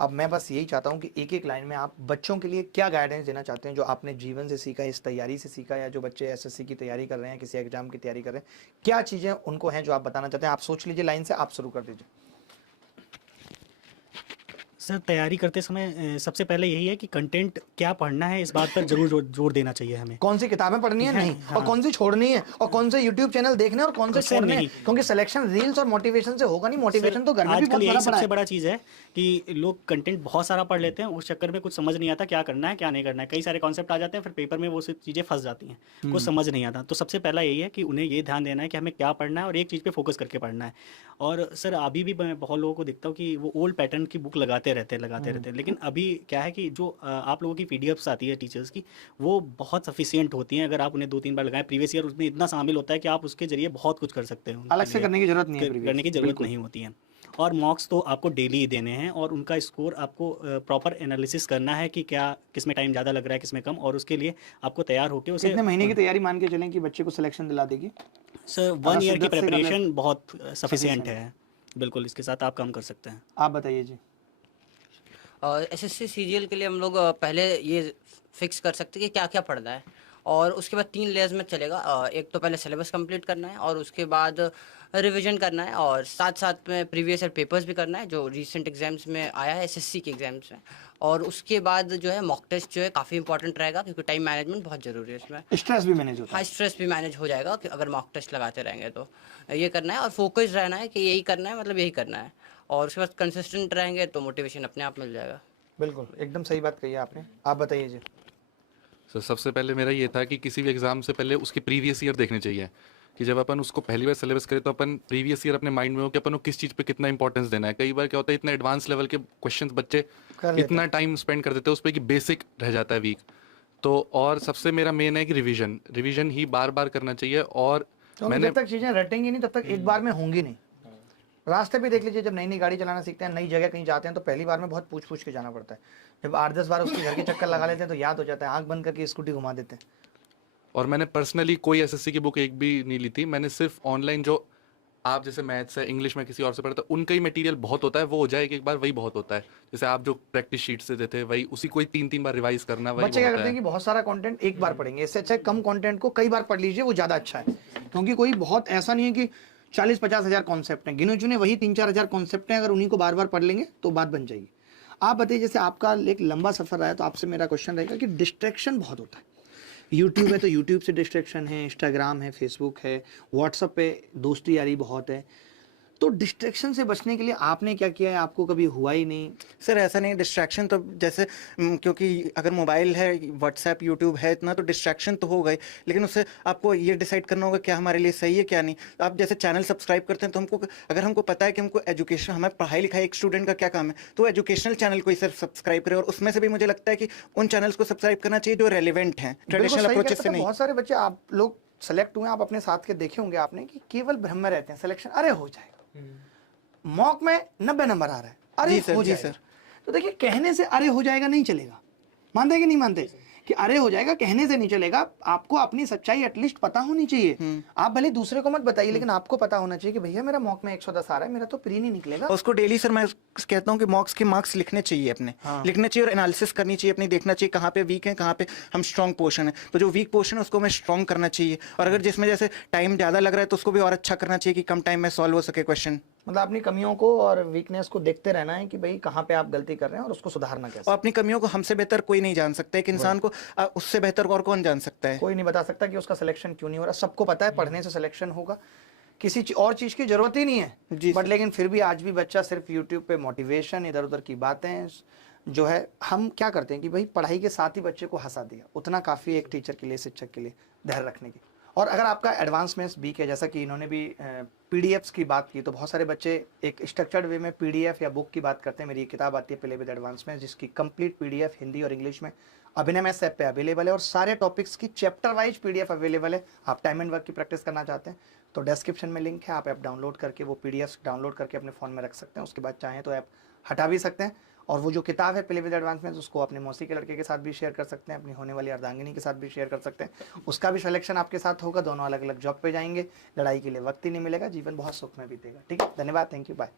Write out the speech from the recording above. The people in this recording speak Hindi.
अब मैं बस यही चाहता हूँ कि एक एक लाइन में आप बच्चों के लिए क्या गाइडेंस देना चाहते हैं, जो आपने जीवन से सीखा, इस तैयारी से सीखा, या जो बच्चे एसएससी की तैयारी कर रहे हैं, किसी एग्जाम की तैयारी कर रहे हैं, क्या चीज़ें उनको हैं जो आप बताना चाहते हैं? आप सोच लीजिए, लाइन से आप शुरू कर दीजिए। सर तैयारी करते समय सबसे पहले यही है कि कंटेंट क्या पढ़ना है, इस बात पर जरूर जोर देना चाहिए हमें। कौन सी किताबें पढ़नी है, हाँ, नहीं, और हाँ। कौन सी छोड़नी है, और कौन से यूट्यूब चैनल देखने हैं और कौन से उससे छोड़ने हैं, नहीं। क्योंकि सिलेक्शन रील्स और मोटिवेशन से होगा नहीं। सर मोटिवेशन तो घर में भी आजकल बहुत यही बड़ा पड़ा सबसे है। बड़ा चीज़ है कि लोग कंटेंट बहुत सारा पढ़ लेते हैं, उस चक्कर में कुछ समझ नहीं आता क्या करना है क्या नहीं करना है। कई सारे कॉन्सेप्ट आ जाते हैं, फिर पेपर में वो सब चीज़ें फंस जाती हैं, कुछ समझ नहीं आता। तो सबसे पहला यही है कि उन्हें ये ध्यान देना है कि हमें क्या पढ़ना है और एक चीज़ पे फोकस करके पढ़ना है। और सर अभी भी मैं बहुत लोगों को देखता हूँ कि वो ओल्ड पैटर्न की बुक लगाते रहते हैं, लेकिन अभी क्या है कि जो आप लोगों की पीडीएफ्स आती है टीचर्स की, वो बहुत सफिशियंट होती हैं। अगर आप उन्हें 2-3 बार लगाएं, प्रीवियस ईयर उसमें इतना शामिल होता है कि आप उसके जरिए बहुत कुछ कर सकते हैं अलग उनके से लिए। करने की जरूरत नहीं है करने प्रीवियस, की ज़रूरत बिल्कुल। नहीं होती है। और मॉक्स तो आपको डेली ही देने हैं, और उनका स्कोर आपको प्रॉपर एनालिसिस करना है कि क्या किस में टाइम ज़्यादा लग रहा है, किस में कम, और उसके लिए आपको तैयार होकर उसे कितने महीने की तैयारी मान के चलें कि बच्चे को सिलेक्शन दिला देगी? सर अगर 1 ईयर की शिद्दत से कर ले प्रिपरेशन बहुत सफिशियंट सफिशिएंट है। है। बिल्कुल, इसके साथ आप काम कर सकते हैं। आप बताइए जी। एसएससी सीजीएल के लिए हम लोग पहले ये फिक्स कर सकते हैं कि क्या क्या पढ़ना है, और उसके बाद 3 लेयर्स में चलेगा। एक तो पहले सिलेबस कंप्लीट करना है, और उसके बाद रिवीजन करना है, और साथ साथ में प्रीवियस ईयर पेपर्स भी करना है जो रिसेंट एग्जाम्स में आया है एसएससी के एग्जाम्स में। और उसके बाद जो है मॉक टेस्ट जो है काफ़ी इंपॉर्टेंट रहेगा, क्योंकि टाइम मैनेजमेंट बहुत ज़रूरी है इसमें। स्ट्रेस भी मैनेज होता हाई है। स्ट्रेस भी मैनेज हो जाएगा कि अगर मॉक टेस्ट लगाते रहेंगे तो ये करना है, और फोकस रहना है कि यही करना है, मतलब यही करना है। और उसके बाद कंसिस्टेंट रहेंगे तो मोटिवेशन अपने आप मिल जाएगा। बिल्कुल, एकदम सही बात कही है आपने। आप बताइए जी। सर सबसे पहले मेरा ये था कि किसी भी एग्ज़ाम से पहले उसके प्रीवियस ईयर देखने चाहिए, कि जब अपन उसको पहली बार सिलेबस करें तो अपन प्रीवियस ईयर अपने माइंड में हो कि अपन को किस चीज़ पे कितना इंपॉर्टेंस देना है। कई बार क्या होता है, इतना एडवांस लेवल के क्वेश्चंस बच्चे कर लेते इतना हैं। टाइम स्पेंड कर देते हैं उस पर कि बेसिक रह जाता है वीक। तो और सबसे मेरा मेन है कि रिवीजन रिवीजन ही बार बार करना चाहिए। और क्योंकि मैंने जब तक चीजें रटेंगी नहीं तब तक एक बार में होंगी नहीं। रास्ते पे देख लीजिए, जब नई नई गाड़ी चलाना सीखते हैं, नई जगह कहीं जाते हैं, तो पहली बार में बहुत पूछ पूछ के जाना पड़ता है। जब 8-10 बार उसके घर के चक्कर लगा लेते हैं तो याद हो जाता है, आंख बंद करके स्कूटी घुमा देते हैं। और मैंने पर्सनली कोई एसएससी की बुक एक भी नहीं ली थी। मैंने सिर्फ ऑनलाइन जो आप जैसे मैथ्स है, इंग्लिश में किसी और से पढ़ते हैं, उनका ही मटेरियल बहुत होता है, वो हो जाए एक बार वही बहुत होता है। जैसे आप जो प्रैक्टिस शीट से देते हैं वही उसी को ही 3-3 बार रिवाइज करना वही बच्चे क्या बहुत करते हैं है। कि बहुत सारा कंटेंट एक बार पढ़ेंगे, इससे अच्छा है कम कंटेंट को कई बार पढ़ लीजिए, वो ज़्यादा अच्छा है। क्योंकि कोई बहुत ऐसा नहीं है कि 40-50 हज़ार कॉन्सेप्ट हैं, गिने चुने वही 3-4 हज़ार कॉन्सेप्ट हैं, अगर उन्हीं को बार बार पढ़ लेंगे तो बात बन जाएगी। आप बताइए, जैसे आपका एक लंबा सफर रहा है, तो आपसे मेरा क्वेश्चन रहेगा कि डिस्ट्रैक्शन बहुत होता है। यूट्यूब है तो यूट्यूब से डिस्ट्रैक्शन है, इंस्टाग्राम है, फेसबुक है, व्हाट्सअप पे दोस्ती यारी बहुत है। तो डिस्ट्रैक्शन से बचने के लिए आपने क्या किया है? आपको कभी हुआ ही नहीं? सर ऐसा नहीं, डिस्ट्रैक्शन तो जैसे क्योंकि अगर मोबाइल है, व्हाट्सएप, यूट्यूब है इतना, तो डिस्ट्रैक्शन तो हो गए, लेकिन उससे आपको ये डिसाइड करना होगा क्या हमारे लिए सही है क्या नहीं। आप जैसे चैनल सब्सक्राइब करते हैं तो हमको, अगर हमको पता है कि हमको एजुकेशन, हमें पढ़ाई लिखाई, एक स्टूडेंट का क्या काम है, तो एजुकेशनल चैनल को ही सर सब्सक्राइब करें। और उसमें से भी मुझे लगता है कि उन चैनल्स को सब्सक्राइब करना चाहिए जो रेलिवेंट हैं, बिल्कुल ट्रेडिशनल सही अप्रोचेस कहते से हैं। नहीं। बहुत सारे बच्चे आप लोग सेलेक्ट हुए हैं, आप अपने साथ के देखे होंगे आपने, कि केवल भ्रम में रहते हैं, सिलेक्शन अरे हो जाएगा, मॉक में 90 नंबर आ रहा है, अरे जी सर, हो जी जाएगा। सर। तो देखिए, कहने से अरे हो जाएगा नहीं चलेगा। मानते हैं कि नहीं मानते कि अरे हो जाएगा कहने से नहीं चलेगा? आपको अपनी सच्चाई एटलीस्ट पता होनी चाहिए। आप भले दूसरे को मत बताइए, लेकिन आपको पता होना चाहिए कि भैया मेरा मॉक में 110 आ रहा है, मेरा तो प्री नहीं निकलेगा। और उसको डेली सर मैं कहता हूँ कि मॉक्स के मार्क्स लिखने चाहिए अपने, लिखने चाहिए और एनालिसिस करनी चाहिए अपनी, देखना चाहिए कहाँ पे वीक है, कहाँ पे हम स्ट्रॉन्ग पोर्शन है। तो जो वीक पोर्शन है उसको हमें स्ट्रॉन्ग करना चाहिए, और अगर जिसमें जैसे टाइम ज़्यादा लग रहा है तो उसको भी और अच्छा करना चाहिए कि कम टाइम में सॉल्व हो सके क्वेश्चन। मतलब अपनी कमियों को और वीकनेस को देखते रहना है कि भाई कहाँ पे आप गलती कर रहे हैं और उसको सुधारना कैसे। और अपनी कमियों को हमसे बेहतर कोई नहीं जान सकता है, एक इंसान को उससे बेहतर और कौन जान सकता है। कोई नहीं बता सकता कि उसका सिलेक्शन क्यों नहीं हो रहा। सबको पता है पढ़ने से सिलेक्शन होगा, किसी और चीज की जरूरत ही नहीं है। बट लेकिन फिर भी आज भी बच्चा सिर्फ यूट्यूब पे मोटिवेशन, इधर उधर की बातें जो है, हम क्या करते हैं कि भाई पढ़ाई के साथ ही बच्चे को हंसा दिया, उतना काफी एक टीचर के लिए, शिक्षक के लिए धैर्य रखने की। और अगर आपका एडवांसमेंट्स वीक है, जैसा कि इन्होंने भी पीडीएफ्स की बात की, तो बहुत सारे बच्चे एक स्ट्रक्चर्ड वे में पीडीएफ या बुक की बात करते हैं। मेरी एक किताब आती है प्ले विद एडवांसमेंट, जिसकी कंप्लीट पीडीएफ हिंदी और इंग्लिश में अभिनय मैथ्स ऐप पे अवेलेबल है, और सारे टॉपिक्स की चैप्टर वाइज पीडीएफ अवेलेबल है। आप टाइम एंड वर्क की प्रैक्टिस करना चाहते हैं तो डिस्क्रिप्शन में लिंक है, आप ऐप डाउनलोड करके वो पीडीएफ डाउनलोड करके अपने फ़ोन में रख सकते हैं। उसके बाद चाहें तो ऐप हटा भी सकते हैं। और वो जो किताब है प्ले विद एडवांसमेंट, उसको अपने मौसी के लड़के के साथ भी शेयर कर सकते हैं, अपनी होने वाली अर्धांगिनी के साथ भी शेयर कर सकते हैं। उसका भी सिलेक्शन आपके साथ होगा, दोनों अलग अलग जॉब पे जाएंगे, लड़ाई के लिए वक्त ही नहीं मिलेगा, जीवन बहुत सुख में बीतेगा। ठीक है, धन्यवाद, थैंक यू, बाय।